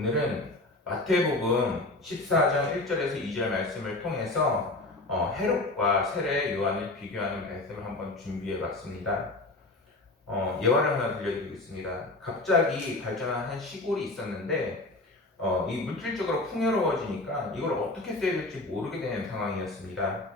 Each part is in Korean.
오늘은 마태복음 14장 1절에서 2절 말씀을 통해서 헤롯과 세례 요한을 비교하는 말씀을 한번 준비해 봤습니다. 예화를 하나 들려드리겠습니다. 갑자기 발전한 한 시골이 있었는데 이 물질적으로 풍요로워지니까 이걸 어떻게 써야 될지 모르게 되는 상황이었습니다.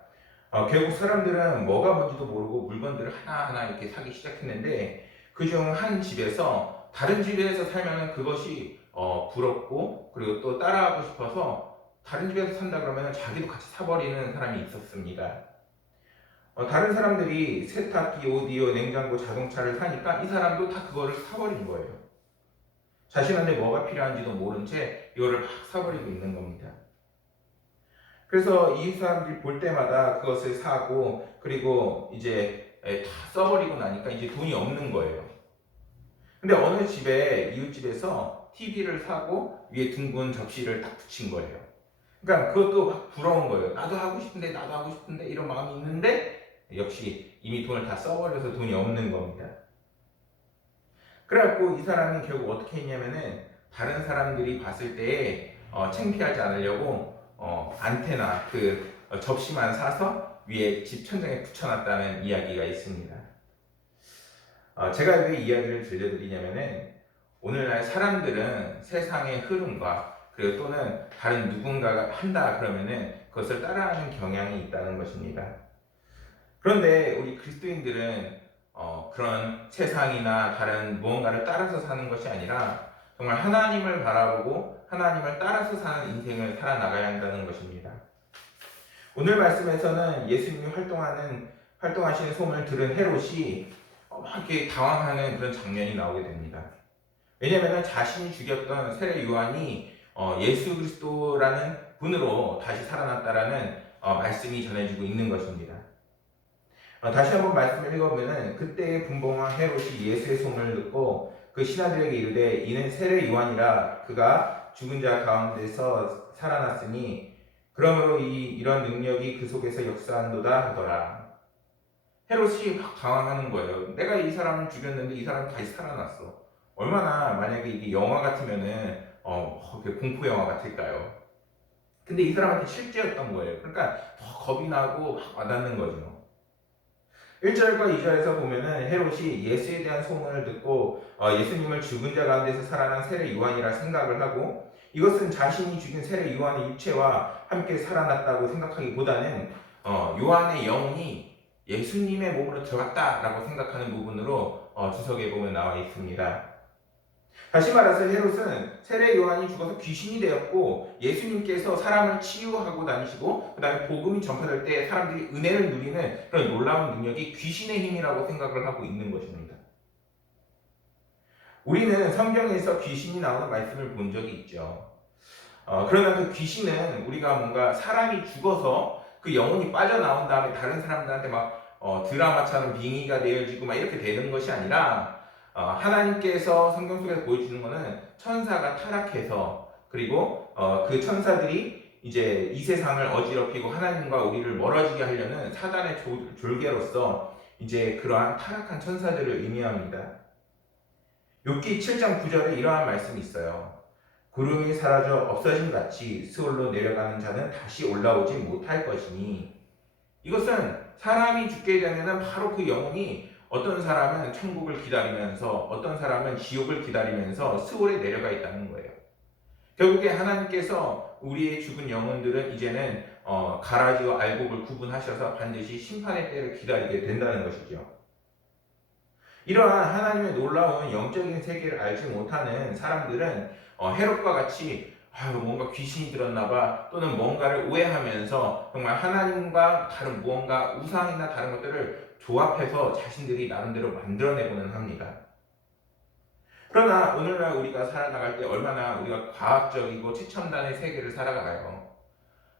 결국 사람들은 뭐가 뭔지도 모르고 물건들을 하나하나 이렇게 사기 시작했는데 그중 한 집에서 다른 집에서 살면 그것이 부럽고 그리고 또 따라하고 싶어서 다른 집에서 산다 그러면 자기도 같이 사버리는 사람이 있었습니다. 다른 사람들이 세탁기, 오디오, 냉장고, 자동차를 사니까 이 사람도 다 그거를 사버린 거예요. 자신한테 뭐가 필요한지도 모른 채 이거를 막 사버리고 있는 겁니다. 그래서 이 사람들이 볼 때마다 그것을 사고 그리고 이제 다 써버리고 나니까 이제 돈이 없는 거예요. 근데 어느 집에 이웃집에서 TV를 사고 위에 둥근 접시를 딱 붙인 거예요. 그러니까 그것도 막 부러운 거예요. 나도 하고 싶은데 이런 마음이 있는데 역시 이미 돈을 다 써버려서 돈이 없는 겁니다. 그래갖고 이 사람이 결국 어떻게 했냐면은 다른 사람들이 봤을 때에 창피하지 않으려고 안테나 접시만 사서 위에 집 천장에 붙여놨다는 이야기가 있습니다. 제가 왜 이야기를 들려드리냐면은 오늘날 사람들은 세상의 흐름과 그리고 또는 다른 누군가가 한다 그러면은 그것을 따라하는 경향이 있다는 것입니다. 그런데 우리 그리스도인들은 그런 세상이나 다른 무언가를 따라서 사는 것이 아니라 정말 하나님을 바라보고 하나님을 따라서 사는 인생을 살아나가야 한다는 것입니다. 오늘 말씀에서는 예수님이 활동하시는 소문을 들은 헤롯이 막 이렇게 당황하는 그런 장면이 나오게 됩니다. 왜냐하면 자신이 죽였던 세례 요한이 예수 그리스도라는 분으로 다시 살아났다라는 말씀이 전해지고 있는 것입니다. 다시 한번 말씀을 읽어보면 그때의 분봉왕 헤롯이 예수의 소문을 듣고 그 신하들에게 이르되 이는 세례 요한이라 그가 죽은 자 가운데서 살아났으니 그러므로 이런 능력이 그 속에서 역사한도다 하더라. 헤롯이 막 당황하는 거예요. 내가 이 사람을 죽였는데 이 사람이 다시 살아났어. 얼마나 만약에 이게 영화 같으면은 공포 영화 같을까요? 근데 이 사람한테 실제였던 거예요. 그러니까 더 겁이 나고 막 와닿는 거죠. 1절과 2절에서 보면은 헤롯이 예수에 대한 소문을 듣고 예수님을 죽은 자 가운데서 살아난 세례 요한이라 생각을 하고 이것은 자신이 죽인 세례 요한의 육체와 함께 살아났다고 생각하기보다는 요한의 영혼이 예수님의 몸으로 들어갔다라고 생각하는 부분으로 주석에 보면 나와 있습니다. 다시 말해서 헤롯은 세례 요한이 죽어서 귀신이 되었고 예수님께서 사람을 치유하고 다니시고 그 다음에 복음이 전파될 때 사람들이 은혜를 누리는 그런 놀라운 능력이 귀신의 힘이라고 생각을 하고 있는 것입니다. 우리는 성경에서 귀신이 나오는 말씀을 본 적이 있죠. 그러나 그 귀신은 우리가 뭔가 사람이 죽어서 그 영혼이 빠져나온 다음에 다른 사람들한테 막 드라마처럼 빙의가 되어지고 막 이렇게 되는 것이 아니라 하나님께서 성경 속에서 보여주는 것은 천사가 타락해서 그리고 그 천사들이 이제 이 세상을 어지럽히고 하나님과 우리를 멀어지게 하려는 사단의 졸개로서 이제 그러한 타락한 천사들을 의미합니다. 욥기 7장 9절에 이러한 말씀이 있어요. 구름이 사라져 없어진 같이 스올로 내려가는 자는 다시 올라오지 못할 것이니 이것은 사람이 죽게 되면 바로 그 영혼이 어떤 사람은 천국을 기다리면서 어떤 사람은 지옥을 기다리면서 스올에 내려가 있다는 거예요. 결국에 하나님께서 우리의 죽은 영혼들은 이제는 가라지와 알곡을 구분하셔서 반드시 심판의 때를 기다리게 된다는 것이죠. 이러한 하나님의 놀라운 영적인 세계를 알지 못하는 사람들은 헤롯과 같이 뭔가 귀신이 들었나봐 또는 뭔가를 오해하면서 정말 하나님과 다른 무언가 우상이나 다른 것들을 조합해서 자신들이 나름대로 만들어내고는 합니다. 그러나 오늘날 우리가 살아나갈 때 얼마나 우리가 과학적이고 최첨단의 세계를 살아가요.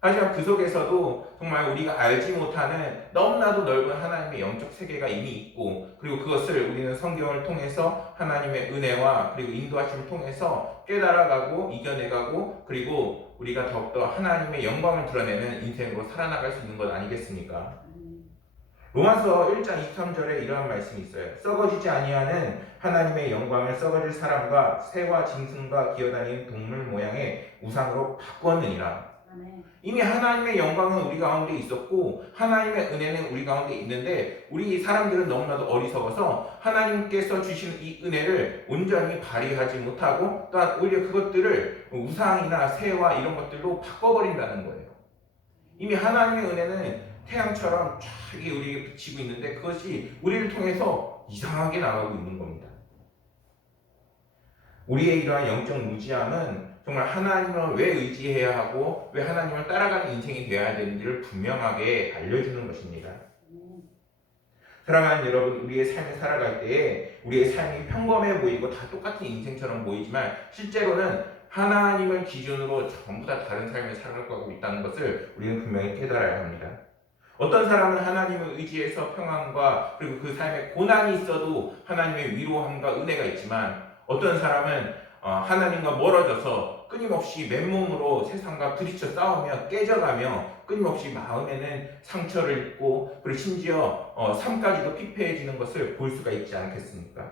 하지만 그 속에서도 정말 우리가 알지 못하는 너무나도 넓은 하나님의 영적 세계가 이미 있고 그리고 그것을 우리는 성경을 통해서 하나님의 은혜와 그리고 인도하심을 통해서 깨달아가고 이겨내가고 그리고 우리가 더욱더 하나님의 영광을 드러내는 인생으로 살아나갈 수 있는 것 아니겠습니까? 로마서 1장 23절에 이러한 말씀이 있어요. 썩어지지 아니하는 하나님의 영광을 썩어질 사람과 새와 짐승과 기어다니는 동물 모양의 우상으로 바꾸었느니라. 이미 하나님의 영광은 우리 가운데 있었고 하나님의 은혜는 우리 가운데 있는데 우리 사람들은 너무나도 어리석어서 하나님께서 주시는 이 은혜를 온전히 발휘하지 못하고 또한 오히려 그것들을 우상이나 새와 이런 것들로 바꿔버린다는 거예요. 이미 하나님의 은혜는 태양처럼 쫙 우리에게 비치고 있는데 그것이 우리를 통해서 이상하게 나가고 있는 겁니다. 우리의 이러한 영적 무지함은 정말 하나님을 왜 의지해야 하고 왜 하나님을 따라가는 인생이 되어야 되는지를 분명하게 알려주는 것입니다. 사랑하는 여러분, 우리의 삶을 살아갈 때에 우리의 삶이 평범해 보이고 다 똑같은 인생처럼 보이지만 실제로는 하나님을 기준으로 전부 다 다른 삶을 살아가고 있다는 것을 우리는 분명히 깨달아야 합니다. 어떤 사람은 하나님을 의지해서 평안과 그리고 그 삶에 고난이 있어도 하나님의 위로함과 은혜가 있지만 어떤 사람은 하나님과 멀어져서 끊임없이 맨몸으로 세상과 부딪혀 싸우며 깨져가며 끊임없이 마음에는 상처를 입고 그리고 심지어 삶까지도 피폐해지는 것을 볼 수가 있지 않겠습니까?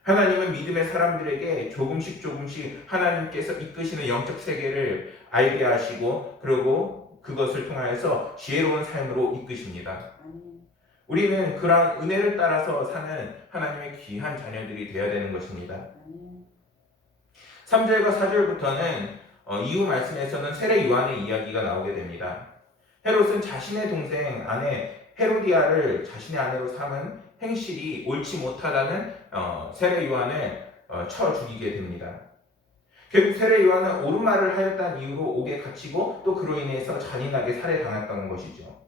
하나님은 믿음의 사람들에게 조금씩 하나님께서 이끄시는 영적 세계를 알게 하시고 그리고 그것을 통하여서 지혜로운 삶으로 이끄십니다. 우리는 그러한 은혜를 따라서 사는 하나님의 귀한 자녀들이 되어야 되는 것입니다. 3절과 4절부터는 이후 말씀에서는 세례 요한의 이야기가 나오게 됩니다. 헤롯은 자신의 동생 아내 헤로디아를 자신의 아내로 삼은 행실이 옳지 못하다는 세례 요한을 쳐 죽이게 됩니다. 결국 세례 요한은 옳은 말을 하였다는 이유로 옥에 갇히고 또 그로 인해서 잔인하게 살해당했다는 것이죠.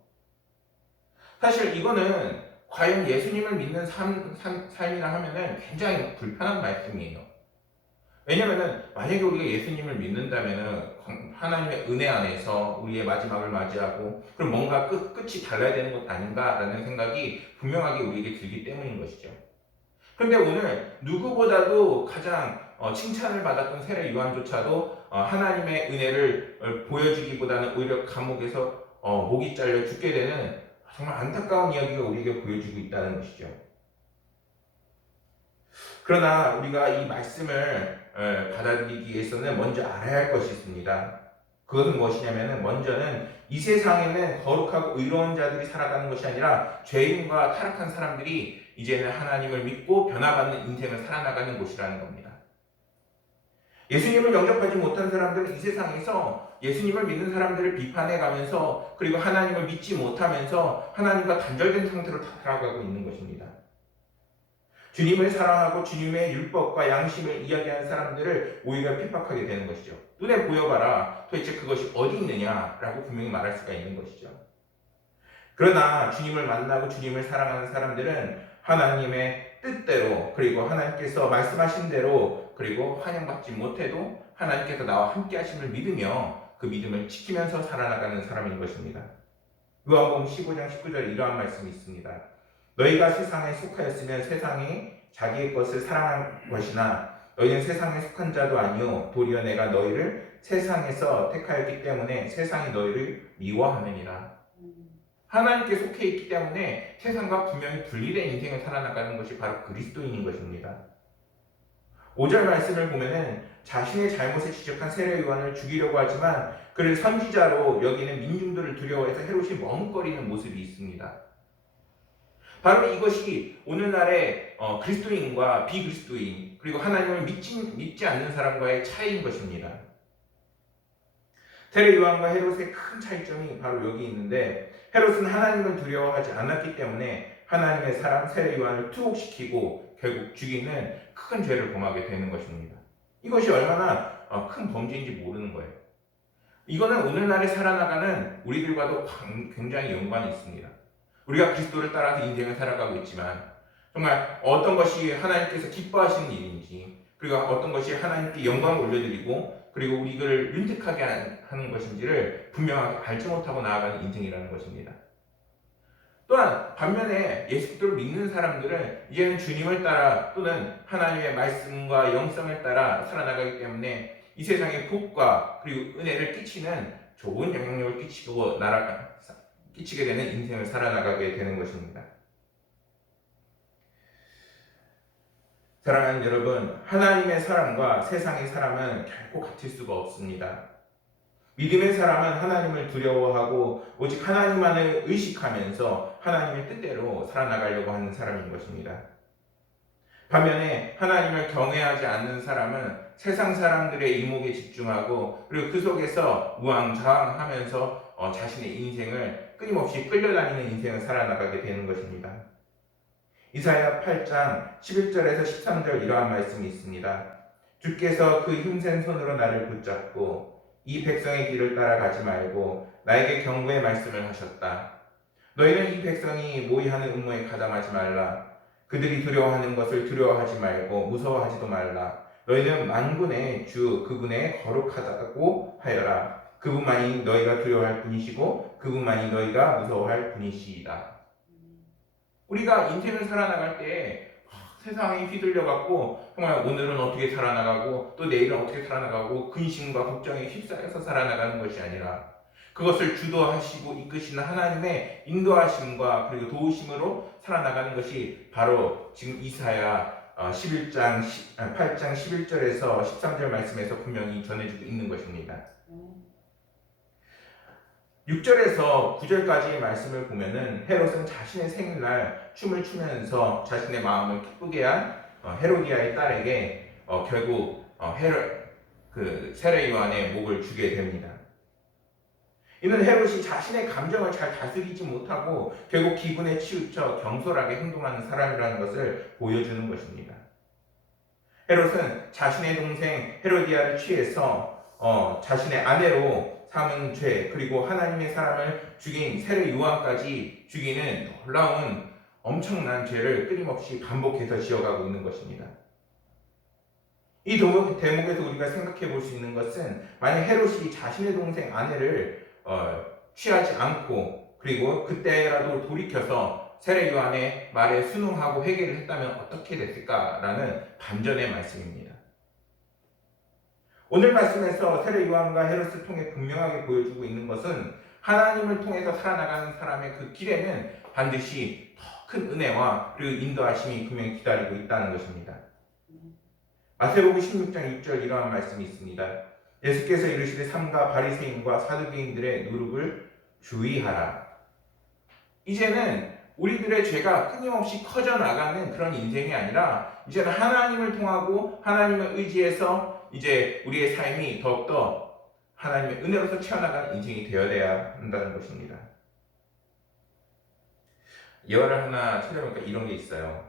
사실 이거는 과연 예수님을 믿는 삶이라 하면은 굉장히 불편한 말씀이에요. 왜냐면은 만약에 우리가 예수님을 믿는다면은 하나님의 은혜 안에서 우리의 마지막을 맞이하고 그럼 뭔가 끝이 달라야 되는 것 아닌가라는 생각이 분명하게 우리에게 들기 때문인 것이죠. 그런데 오늘 누구보다도 가장 칭찬을 받았던 세례 요한조차도 하나님의 은혜를 보여주기보다는 오히려 감옥에서 목이 잘려 죽게 되는 정말 안타까운 이야기가 우리에게 보여주고 있다는 것이죠. 그러나 우리가 이 말씀을 받아들이기 위해서는 먼저 알아야 할 것이 있습니다. 그것은 무엇이냐면 먼저는 이 세상에는 거룩하고 의로운 자들이 살아가는 것이 아니라 죄인과 타락한 사람들이 이제는 하나님을 믿고 변화받는 인생을 살아나가는 곳이라는 겁니다. 예수님을 영접하지 못한 사람들은 이 세상에서 예수님을 믿는 사람들을 비판해가면서 그리고 하나님을 믿지 못하면서 하나님과 단절된 상태로 살아가고 있는 것입니다. 주님을 사랑하고 주님의 율법과 양심을 이야기하는 사람들을 오히려 핍박하게 되는 것이죠. 눈에 보여봐라. 도대체 그것이 어디 있느냐라고 분명히 말할 수가 있는 것이죠. 그러나 주님을 만나고 주님을 사랑하는 사람들은 하나님의 뜻대로 그리고 하나님께서 말씀하신 대로 그리고 환영받지 못해도 하나님께서 나와 함께 하심을 믿으며 그 믿음을 지키면서 살아나가는 사람인 것입니다. 요한복음 15장 19절에 이러한 말씀이 있습니다. 너희가 세상에 속하였으면 세상이 자기의 것을 사랑한 것이나 너희는 세상에 속한 자도 아니요 도리어 내가 너희를 세상에서 택하였기 때문에 세상이 너희를 미워하느니라. 하나님께 속해 있기 때문에 세상과 분명히 분리된 인생을 살아나가는 것이 바로 그리스도인인 것입니다. 5절 말씀을 보면은 자신의 잘못을 지적한 세례 요한을 죽이려고 하지만 그를 선지자로 여기는 민중들을 두려워해서 헤롯이 머뭇거리는 모습이 있습니다. 바로 이것이 오늘날의 그리스도인과 비그리스도인 그리고 하나님을 믿지 않는 사람과의 차이인 것입니다. 세례 요한과 헤롯의 큰 차이점이 바로 여기 있는데 헤롯은 하나님을 두려워하지 않았기 때문에 하나님의 사람 세례 요한을 투옥시키고 결국 죽이는 큰 죄를 범하게 되는 것입니다. 이것이 얼마나 큰 범죄인지 모르는 거예요. 이거는 오늘날에 살아나가는 우리들과도 굉장히 연관이 있습니다. 우리가 그리스도를 따라서 인생을 살아가고 있지만 정말 어떤 것이 하나님께서 기뻐하시는 일인지 그리고 어떤 것이 하나님께 영광을 올려드리고 그리고 우리를 윤택하게 하는 것인지를 분명하게 알지 못하고 나아가는 인생이라는 것입니다. 또한 반면에 예수 그리스도를 믿는 사람들은 이제는 주님을 따라 또는 하나님의 말씀과 영성을 따라 살아나가기 때문에 이 세상의 복과 그리고 은혜를 끼치는 좋은 영향력을 끼치고 끼치게 되는 인생을 살아나가게 되는 것입니다. 사랑하는 여러분, 하나님의 사람과 세상의 사람은 결코 같을 수가 없습니다. 믿음의 사람은 하나님을 두려워하고 오직 하나님만을 의식하면서 하나님의 뜻대로 살아나가려고 하는 사람인 것입니다. 반면에 하나님을 경외하지 않는 사람은 세상 사람들의 이목에 집중하고 그리고 그 속에서 우왕좌왕하면서 자신의 인생을 끊임없이 끌려다니는 인생을 살아나가게 되는 것입니다. 이사야 8장 11절에서 13절 이러한 말씀이 있습니다. 주께서 그 힘센 손으로 나를 붙잡고 이 백성의 길을 따라가지 말고 나에게 경고의 말씀을 하셨다. 너희는 이 백성이 모의하는 음모에 가담하지 말라. 그들이 두려워하는 것을 두려워하지 말고 무서워하지도 말라. 너희는 만군의 주 그분의 거룩하다고 하여라. 그분만이 너희가 두려워할 분이시고 그분만이 너희가 무서워할 분이시이다. 우리가 인생을 살아나갈 때 세상에 휘둘려갖고 정말 오늘은 어떻게 살아나가고 또 내일은 어떻게 살아나가고 근심과 걱정에 휩싸여서 살아나가는 것이 아니라 그것을 주도하시고 이끄시는 하나님의 인도하심과 그리고 도우심으로 살아나가는 것이 바로 지금 이사야 8장 11절에서 13절 말씀에서 분명히 전해지고 있는 것입니다. 6절에서 9절까지의 말씀을 보면은 헤롯은 자신의 생일날 춤을 추면서 자신의 마음을 기쁘게 한 헤로디아의 딸에게 결국 세례 요한의 목을 주게 됩니다. 이는 헤롯이 자신의 감정을 잘 다스리지 못하고 결국 기분에 치우쳐 경솔하게 행동하는 사람이라는 것을 보여주는 것입니다. 헤롯은 자신의 동생 헤로디아를 취해서 자신의 아내로 삼은 죄 그리고 하나님의 사람을 죽인 세례 요한까지 죽이는 놀라운 엄청난 죄를 끊임없이 반복해서 지어가고 있는 것입니다. 이 대목에서 우리가 생각해 볼 수 있는 것은 만약 헤롯이 자신의 동생 아내를 취하지 않고 그리고 그때라도 돌이켜서 세례 요한의 말에 순응하고 회개를 했다면 어떻게 됐을까라는 반전의 말씀입니다. 오늘 말씀에서 세례 요한과 헤롯을 통해 분명하게 보여주고 있는 것은 하나님을 통해서 살아나가는 사람의 그 길에는 반드시 더 큰 은혜와 그리고 인도하심이 분명히 기다리고 있다는 것입니다. 마태복음 16장 6절 이러한 말씀이 있습니다. 예수께서 이르시되 삼가 바리새인과 사두개인들의 누룩을 주의하라. 이제는 우리들의 죄가 끊임없이 커져나가는 그런 인생이 아니라 이제는 하나님을 통하고 하나님을 의지해서 이제 우리의 삶이 더욱더 하나님의 은혜로서 채워나가는 인생이 되어야 한다는 것입니다. 예화를 하나 찾아보니까 이런 게 있어요.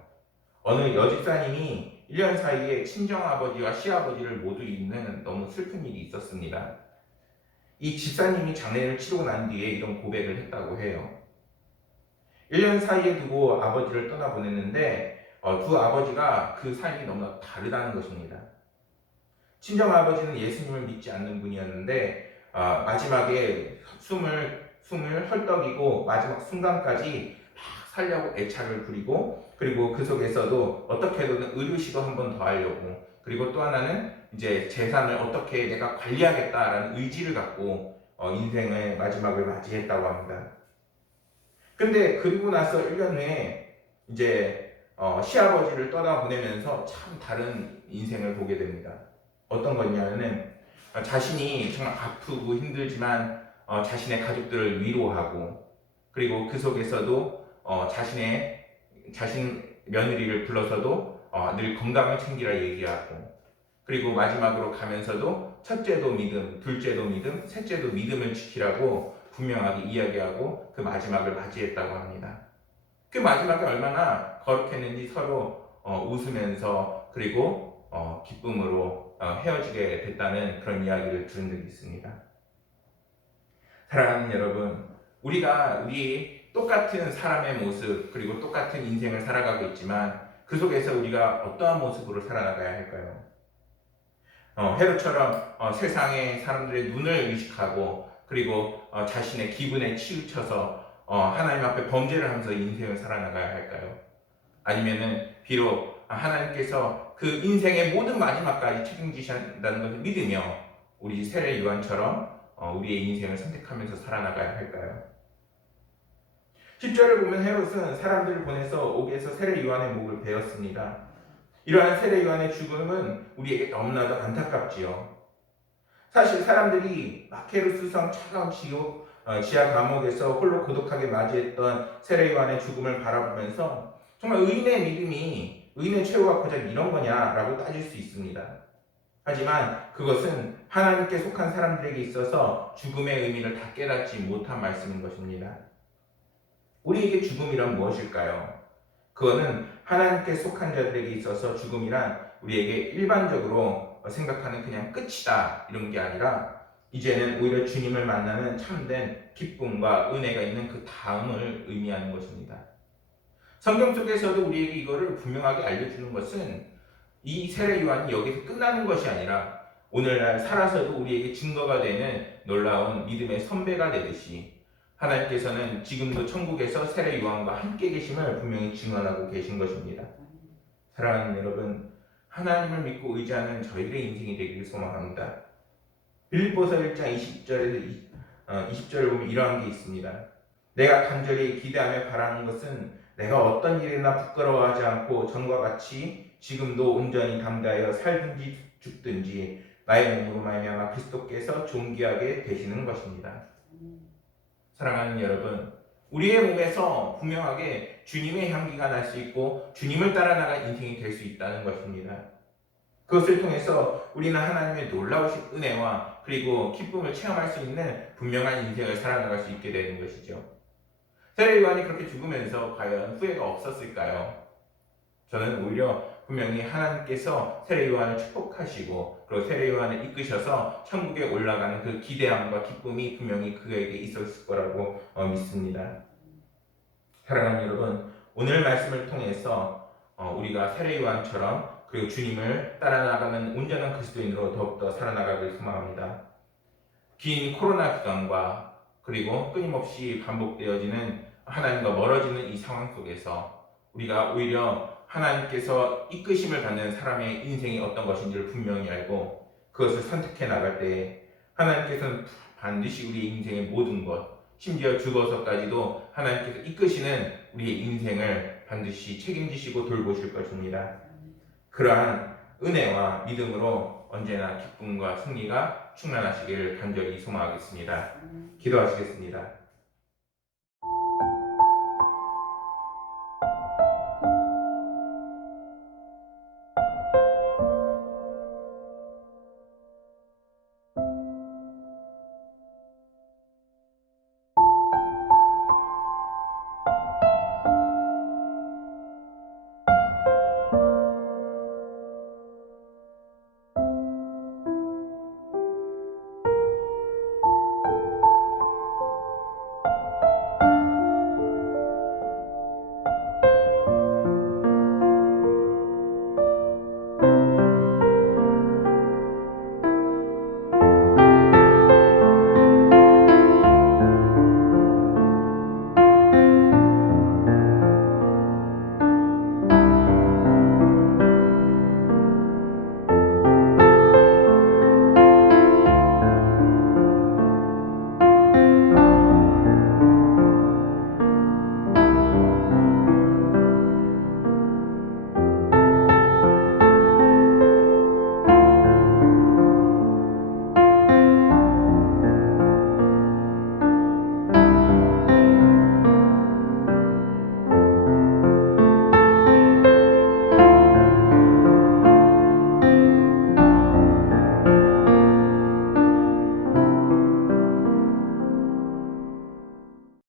어느 여집사님이 1년 사이에 친정아버지와 시아버지를 모두 잃는 너무 슬픈 일이 있었습니다. 이 집사님이 장례를 치르고 난 뒤에 이런 고백을 했다고 해요. 1년 사이에 두고 아버지를 떠나보냈는데 두 아버지가 그 삶이 너무나 다르다는 것입니다. 친정아버지는 예수님을 믿지 않는 분이었는데 마지막에 숨을 헐떡이고 마지막 순간까지 막 살려고 애착을 부리고 그리고 그 속에서도 어떻게든 의료시도 한 번 더 하려고 그리고 또 하나는 이제 재산을 어떻게 내가 관리하겠다라는 의지를 갖고 인생의 마지막을 맞이했다고 합니다. 근데 그리고 나서 1년 후에 이제 시아버지를 떠나보내면서 참 다른 인생을 보게 됩니다. 어떤 거냐면은 자신이 정말 아프고 힘들지만 자신의 가족들을 위로하고 그리고 그 속에서도 자신 며느리를 불러서도 늘 건강을 챙기라 얘기하고 그리고 마지막으로 가면서도 첫째도 믿음, 둘째도 믿음, 셋째도 믿음을 지키라고 분명하게 이야기하고 그 마지막을 맞이했다고 합니다. 그 마지막에 얼마나 거룩했는지 서로 웃으면서 그리고 기쁨으로 헤어지게 됐다는 그런 이야기를 들은 적이 있습니다. 사랑하는 여러분, 우리가 우리 똑같은 사람의 모습 그리고 똑같은 인생을 살아가고 있지만 그 속에서 우리가 어떠한 모습으로 살아나가야 할까요? 헤롯처럼 세상의 사람들의 눈을 의식하고 그리고 자신의 기분에 치우쳐서 하나님 앞에 범죄를 하면서 인생을 살아나가야 할까요? 아니면은 비록 하나님께서 그 인생의 모든 마지막까지 책임지신다는 것을 믿으며 우리 세례 요한처럼 우리의 인생을 선택하면서 살아나가야 할까요? 10절을 보면 헤롯은 사람들을 보내서 옥에서 세례 요한의 목을 베었습니다. 이러한 세례 요한의 죽음은 우리에게 너무나도 안타깝지요. 사실 사람들이 마케르 수성 차가운 지옥 지하 감옥에서 홀로 고독하게 맞이했던 세례 요한의 죽음을 바라보면서 정말 의인의 믿음이 의인의 최후가 고작 이런 거냐라고 따질 수 있습니다. 하지만 그것은 하나님께 속한 사람들에게 있어서 죽음의 의미를 다 깨닫지 못한 말씀인 것입니다. 우리에게 죽음이란 무엇일까요? 그거는 하나님께 속한 자들에게 있어서 죽음이란 우리에게 일반적으로 생각하는 그냥 끝이다 이런 게 아니라 이제는 오히려 주님을 만나는 참된 기쁨과 은혜가 있는 그 다음을 의미하는 것입니다. 성경 속에서도 우리에게 이거를 분명하게 알려주는 것은 이 세례 요한이 여기서 끝나는 것이 아니라 오늘날 살아서도 우리에게 증거가 되는 놀라운 믿음의 선배가 되듯이 하나님께서는 지금도 천국에서 세례 요한과 함께 계심을 분명히 증언하고 계신 것입니다. 사랑하는 여러분, 하나님을 믿고 의지하는 저희들의 인생이 되기를 소망합니다. 빌립보서 1장 20절을 보면 이러한 게 있습니다. 내가 간절히 기대하며 바라는 것은 내가 어떤 일이나 부끄러워하지 않고 전과 같이 지금도 온전히 담대하여 살든지 죽든지 나의 몸으로 말미암아 그리스도께서 존귀하게 되시는 것입니다. 사랑하는 여러분, 우리의 몸에서 분명하게 주님의 향기가 날 수 있고 주님을 따라 나갈 인생이 될 수 있다는 것입니다. 그것을 통해서 우리는 하나님의 놀라우신 은혜와 그리고 기쁨을 체험할 수 있는 분명한 인생을 살아나갈 수 있게 되는 것이죠. 세례 요한이 그렇게 죽으면서 과연 후회가 없었을까요? 저는 오히려 분명히 하나님께서 세례 요한을 축복하시고 그리고 세례 요한을 이끄셔서 천국에 올라가는 그 기대함과 기쁨이 분명히 그에게 있었을 거라고 믿습니다. 사랑하는 여러분, 오늘 말씀을 통해서 우리가 세례 요한처럼 그리고 주님을 따라 나가는 온전한 그리스도인으로 더욱더 살아나가길 소망합니다. 긴 코로나 기간과 그리고 끊임없이 반복되어지는 하나님과 멀어지는 이 상황 속에서 우리가 오히려 하나님께서 이끄심을 받는 사람의 인생이 어떤 것인지를 분명히 알고 그것을 선택해 나갈 때 하나님께서는 반드시 우리 인생의 모든 것, 심지어 죽어서까지도 하나님께서 이끄시는 우리의 인생을 반드시 책임지시고 돌보실 것입니다. 그러한 은혜와 믿음으로 언제나 기쁨과 승리가 충만하시기를 간절히 소망하겠습니다. 기도하시겠습니다.